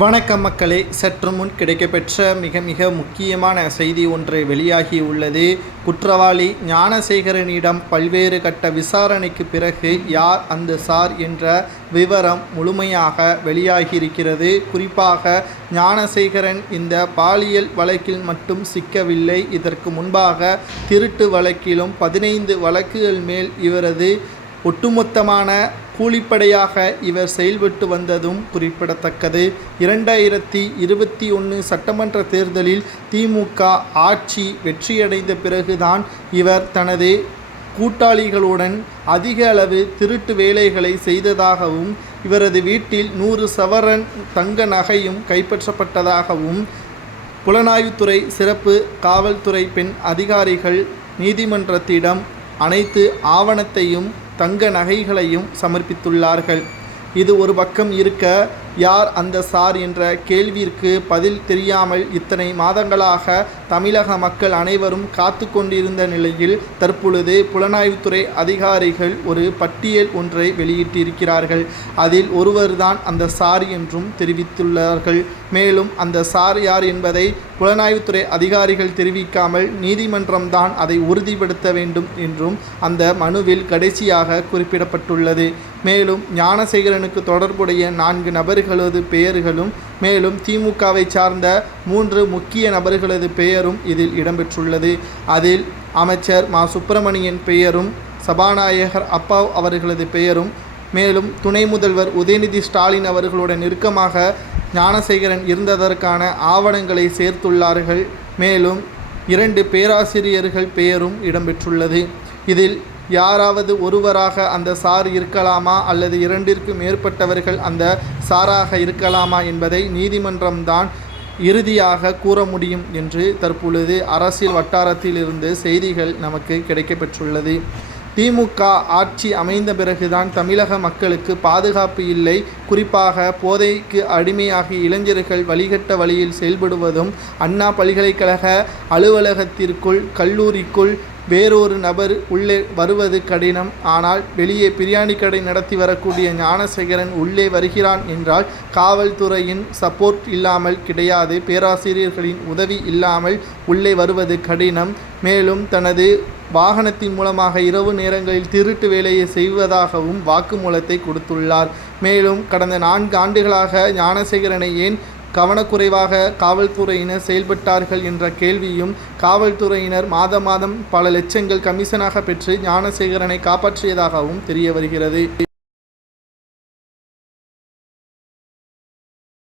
வணக்கம் மக்களே, சற்று முன் கிடைக்கப்பெற்ற மிக மிக முக்கியமான செய்தி ஒன்று வெளியாகி உள்ளது. குற்றவாளி ஞானசேகரனிடம் பல்வேறு கட்ட விசாரணைக்கு பிறகு யார் அந்த சார் என்ற விவரம் முழுமையாக வெளியாகியிருக்கிறது. குறிப்பாக ஞானசேகரன் இந்த பாலியல் வழக்கில் மட்டும் சிக்கவில்லை. இதற்கு முன்பாக திருட்டு வழக்கிலும் 15 வழக்குகள் மேல் இவரது ஒட்டுமொத்தமான கூலிப்படையாக இவர் செயல்பட்டு வந்ததும் குறிப்பிடத்தக்கது. 2021 சட்டமன்ற தேர்தலில் திமுக ஆட்சி வெற்றியடைந்த பிறகுதான் இவர் தனது கூட்டாளிகளுடன் அதிக அளவு திருட்டு வேலைகளை செய்ததாகவும் இவரது வீட்டில் 100 சவரன் தங்க நகையும் கைப்பற்றப்பட்டதாகவும் புலனாய்வுத்துறை சிறப்பு காவல்துறை பெண் அதிகாரிகள் நீதிமன்றத்திடம் அனைத்து ஆவணத்தையும் தங்க நகைகளையும் சமர்ப்பித்துள்ளார்கள். இது ஒரு பக்கம் இருக்க, யார் அந்த சார் என்ற கேள்விற்கு பதில் தெரியாமல் இத்தனை மாதங்களாக தமிழக மக்கள் அனைவரும் காத்து கொண்டிருந்த நிலையில் தற்பொழுது புலனாய்வுத்துறை அதிகாரிகள் ஒரு பட்டியல் ஒன்றை வெளியிட்டிருக்கிறார்கள். அதில் ஒருவர்தான் அந்த சார் என்றும் தெரிவித்துள்ளார்கள். மேலும் அந்த சார் யார் என்பதை புலனாய்வுத்துறை அதிகாரிகள் தெரிவிக்காமல் நீதிமன்றம்தான் அதை உறுதிப்படுத்த வேண்டும் என்றும் அந்த மனுவில் கடைசியாக குறிப்பிடப்பட்டுள்ளது. மேலும் ஞானசேகரனுக்கு தொடர்புடைய 4 நபர்களது பெயர்களும் மேலும் திமுகவை சார்ந்த 3 முக்கிய நபர்களது பெயரும் இதில் இடம்பெற்றுள்ளது. அதில் அமைச்சர் மா சுப்பிரமணியன் பெயரும், சபாநாயகர் அப்பாவு அவர்களது பெயரும், மேலும் துணை முதல்வர் உதயநிதி ஸ்டாலின் அவர்களுடன் நெருக்கமாக ஞானசேகரன் இருந்ததற்கான ஆவணங்களை சேர்த்துள்ளார்கள். மேலும் 2 பேராசிரியர்கள் பெயரும் இடம்பெற்றுள்ளது. இதில் யாராவது ஒருவராக அந்த சார் இருக்கலாமா அல்லது 2ற்கு மேற்பட்டவர்கள் அந்த சாராக இருக்கலாமா என்பதை நீதிமன்றம்தான் இறுதியாக கூற முடியும் என்று தற்பொழுது அரசியல் வட்டாரத்தில் இருந்து செய்திகள் நமக்கு கிடைக்கப்பெற்றுள்ளது. திமுக ஆட்சி அமைந்த பிறகுதான் தமிழக மக்களுக்கு பாதுகாப்பு இல்லை. குறிப்பாக போதைக்கு அடிமையாகி இளைஞர்கள் வழிகட்ட வழியில் செயல்படுவதும், அண்ணா பல்கலைக்கழக அலுவலகத்திற்குள் கல்லூரிக்குள் வேறொரு நபர் உள்ளே வருவது கடினம். ஆனால் வெளியே பிரியாணி கடை நடத்தி வரக்கூடிய ஞானசேகரன் உள்ளே வருகிறான் என்றால் காவல்துறையின் சப்போர்ட் இல்லாமல் கிடையாது. பேராசிரியர்களின் உதவி இல்லாமல் உள்ளே வருவது கடினம். மேலும் தனது வாகனத்தின் மூலமாக இரவு நேரங்களில் திருட்டு வேலையை செய்வதாகவும் வாக்குமூலத்தை கொடுத்துள்ளார். மேலும் கடந்த 4 ஆண்டுகளாக ஞானசேகரனை ஏன் கவனக்குறைவாக காவல்துறையினர் செயல்பட்டார்கள் என்ற கேள்வியும், காவல்துறையினர் மாதம் பல லட்சங்கள் கமிஷனாக பெற்று ஞானசேகரனை காப்பாற்றியதாகவும் தெரிய வருகிறது.